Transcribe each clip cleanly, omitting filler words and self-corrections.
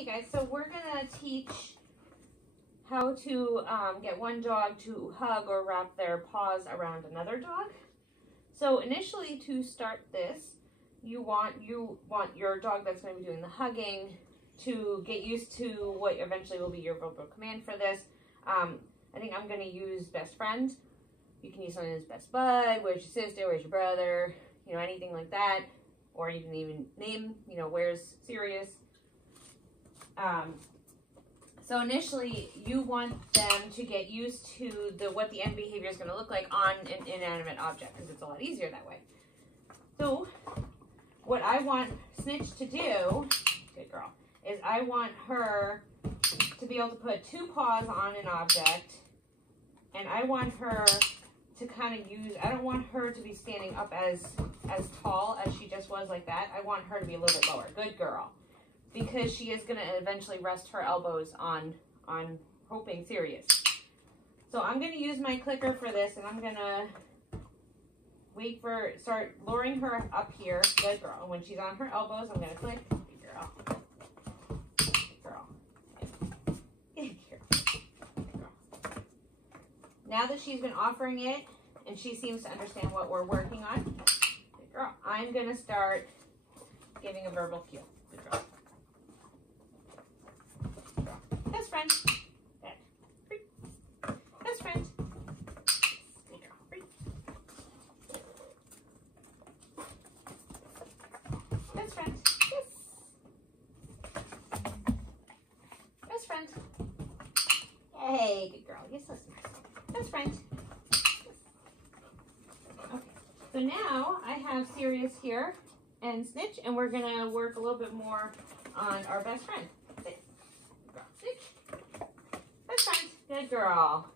Okay guys, so we're gonna teach how to get one dog to hug or wrap their paws around another dog. So initially, to start this, you want your dog that's going to be doing the hugging to get used to what eventually will be your verbal command for this. I think I'm going to use best friend. You can use something as best bud, where's your sister, where's your brother, you know, anything like that. Or you can even name, you know, where's Sirius. So initially, you want them to get used to what the end behavior is going to look like on an inanimate object, because it's a lot easier that way. So what I want Snitch to do, good girl, is I want her to be able to put two paws on an object, and I want her to kind of use, I don't want her to be standing up as tall as she just was like that. I want her to be a little bit lower. Good girl. Because she is going to eventually rest her elbows on hoping Sirius. So I'm going to use my clicker for this, and I'm going to start lowering her up here. Good girl. And when she's on her elbows, I'm going to click. Good girl. Good girl. Good girl. Now that she's been offering it, and she seems to understand what we're working on, good girl, I'm going to start giving a verbal cue. Good girl. Best friend. Best friend. Good girl. Best friend. Yes. Best friend. Yay, good girl. Yes, listen. Best friend. Yes. Okay. So now I have Sirius here and Snitch, and we're gonna work a little bit more on our best friend. Best friend. Good girl.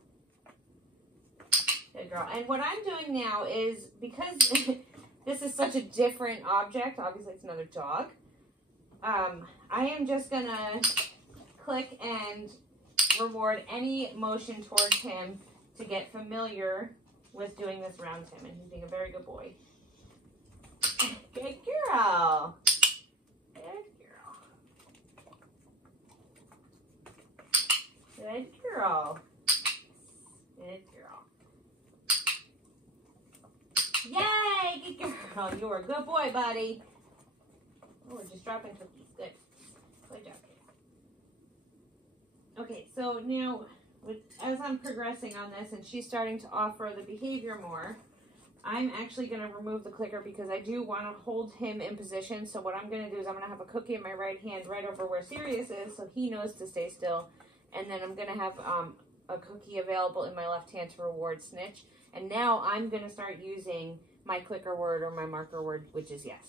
Good girl. And what I'm doing now is, because this is such a different object, obviously it's another dog, I am just going to click and reward any motion towards him to get familiar with doing this around him. And he's being a very good boy. Good girl. Good girl. Good girl. Yay! Good girl. You were a good boy, buddy. Oh, we're just dropping cookies. Good. Good job. Okay, so now, as I'm progressing on this and she's starting to offer the behavior more, I'm actually going to remove the clicker because I do want to hold him in position. So what I'm going to do is I'm going to have a cookie in my right hand right over where Sirius is, so he knows to stay still. And then I'm going to have a cookie available in my left hand to reward Snitch. And now I'm going to start using my clicker word or my marker word, which is yes.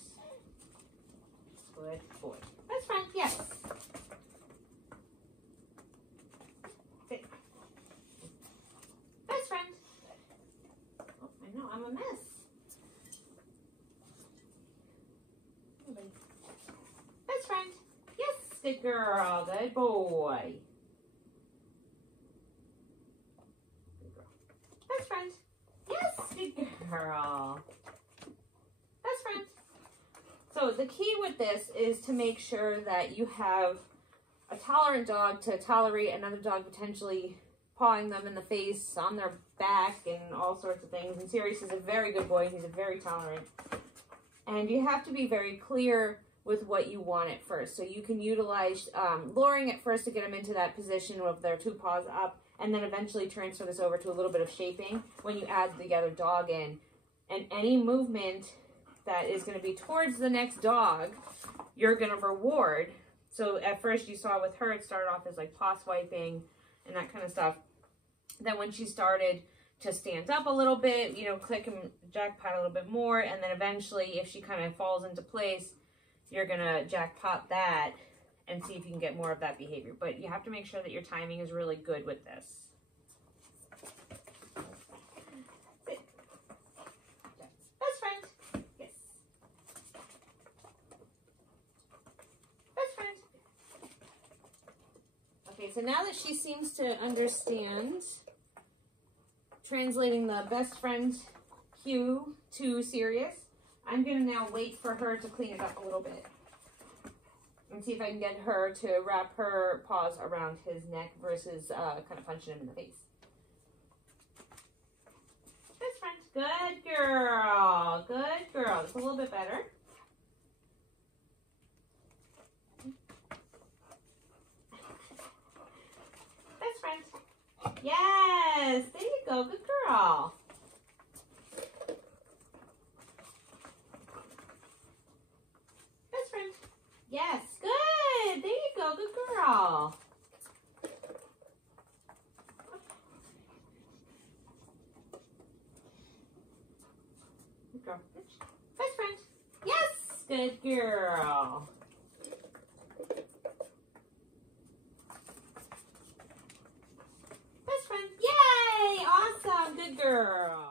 Good boy. Best friend, yes. Sit. Best friend. Oh, I know, I'm a mess. Best friend. Yes, good girl. Good boy. Best friend. Yes, good girl. Best friend. So the key with this is to make sure that you have a tolerant dog to tolerate another dog potentially pawing them in the face, on their back, and all sorts of things. And Sirius is a very good boy. He's a very tolerant. And you have to be very clear with what you want at first. So you can utilize lowering at first to get them into that position with their two paws up, and then eventually transfer this over to a little bit of shaping when you add the other dog in. And any movement that is going to be towards the next dog, you're going to reward. So at first you saw with her, it started off as like paw swiping and that kind of stuff. Then when she started to stand up a little bit, you know, click and jackpot a little bit more. And then eventually, if she kind of falls into place, you're going to jackpot that and see if you can get more of that behavior. But you have to make sure that your timing is really good with this. Sit. Best friend. Yes. Best friend. Okay, so now that she seems to understand translating the best friend cue to Sirius, I'm going to now wait for her to clean it up a little bit. And see if I can get her to wrap her paws around his neck versus kind of punching him in the face. Best friend. Good girl. Good girl. That's a little bit better. Best friend. Yes. There you go. Good girl. Best friend. Yes. Good. There you go. Good girl. Good girl. Best friend. Yes. Good girl. Best friend. Yay. Awesome. Good girl.